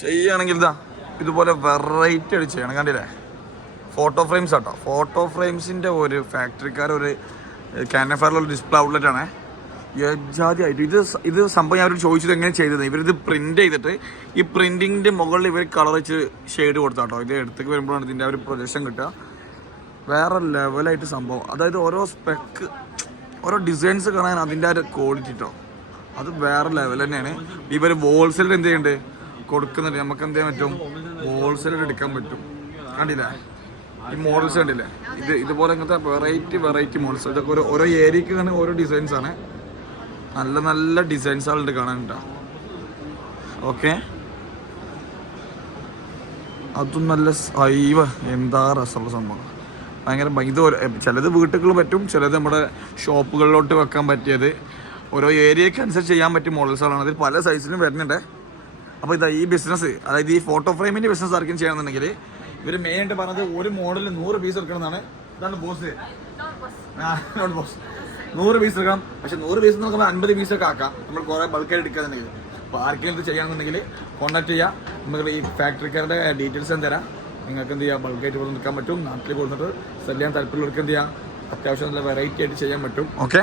ചെയ്യുകയാണെങ്കിൽ ഇതാ ഇതുപോലെ വെറൈറ്റി അടിച്ച് ചെയ്യണം. കണ്ടില്ലേ, ഫോട്ടോ ഫ്രെയിംസ് ആട്ടോ. ഫോട്ടോ ഫ്രെയിംസിൻ്റെ ഒരു ഫാക്ടറിക്കാരൊരു കാനഫറിലുള്ള ഡിസ്പ്ലേ ഔട്ട്ലെറ്റ് ആണ്. യജാതിയായിട്ട് ഇത് സംഭവം ഞാൻ അവരോട് ചോദിച്ചത് എങ്ങനെ ചെയ്തത്. ഇവരിത് പ്രിന്റ് ചെയ്തിട്ട് ഈ പ്രിന്റിങ്ങിന്റെ മുകളിൽ ഇവർ കളർ വെച്ച് ഷെയ്ഡ് കൊടുത്താട്ടോ. ഇത് എടുത്തേക്ക് വരുമ്പോഴാണ് ഇതിൻ്റെ ഒരു പ്രൊജക്ഷൻ കിട്ടുക. വേറെ ലെവലായിട്ട് സംഭവം. അതായത് ഓരോ സ്പെക്ക്, ഓരോ ഡിസൈൻസ് കാണാൻ അതിൻ്റെ ഒരു ക്വാളിറ്റി കേട്ടോ, അത് വേറെ ലെവൽ തന്നെയാണ്. ഇവർ ഹോൾസെയിൽ എന്ത് ചെയ്യുന്നുണ്ട് കൊടുക്കുന്നുണ്ട്. നമുക്ക് എന്ത് ചെയ്യാൻ പറ്റും, ഹോൾസെയിൽ എടുക്കാൻ പറ്റും. കണ്ടില്ലേ ഈ മോഡൽസ് കണ്ടില്ലേ, ഇതുപോലെ ഇങ്ങനത്തെ വെറൈറ്റി മോഡൽസ്. ഇതൊക്കെ ഓരോ ഏരിയക്ക് തന്നെ ഓരോ ഡിസൈൻസ് ആണ്. നല്ല നല്ല ഡിസൈൻസുകളുണ്ട് കാണാനുണ്ടോ. ഓക്കെ, അതും നല്ല സൈവ എന്താ രസമുള്ള സംഭവം. ഭയങ്കര ഇത് ചിലത് വീട്ടുകൾ പറ്റും, ചിലത് നമ്മുടെ ഷോപ്പുകളിലോട്ട് വെക്കാൻ പറ്റിയത്. ഓരോ ഏരിയക്ക് അനുസരിച്ച് ചെയ്യാൻ പറ്റിയ മോഡൽസുകളാണ്. അതിൽ പല സൈസിലും വരുന്നുണ്ട്. അപ്പോൾ ഇതാ ഈ ബിസിനസ്, അതായത് ഈ ഫോട്ടോ ഫ്രെയിമിൻ്റെ ബിസിനസ് ആർക്കും ചെയ്യണമെന്നുണ്ടെങ്കിൽ ഇവർ മെയിനായിട്ട് പറഞ്ഞത് ഒരു മോഡലിൽ 100 പീസ് എടുക്കണമെന്നാണ്. ഇതാണ് ബോസ്, ബോസ് 100 പീസ് എടുക്കണം. പക്ഷെ 100 പീസ് നോക്കുമ്പോൾ 50 പീസൊക്കെ ആക്കാം നമ്മൾ കുറേ ബൾക്കായിട്ട് എടുക്കാന്നുണ്ടെങ്കിൽ. അപ്പോൾ ആർക്കെങ്കിലും ഇത് ചെയ്യാമെന്നുണ്ടെങ്കിൽ കോൺടാക്ട് ചെയ്യാം. നമുക്ക് ഈ ഫാക്ടറിക്കാരുടെ ഡീറ്റെയിൽസ് തരാം. നിങ്ങൾക്ക് എന്ത് ചെയ്യാം, ബൾക്കായിട്ട് ഇവിടെ നിൽക്കാൻ പറ്റും. നാട്ടിൽ കൊടുത്തിട്ട് സെല് ചെയ്യാൻ താല്പര്യമുള്ളവർക്ക് എന്ത് ചെയ്യാം, അത്യാവശ്യം നല്ല വെറൈറ്റി ആയിട്ട് ചെയ്യാൻ പറ്റും. ഓക്കെ.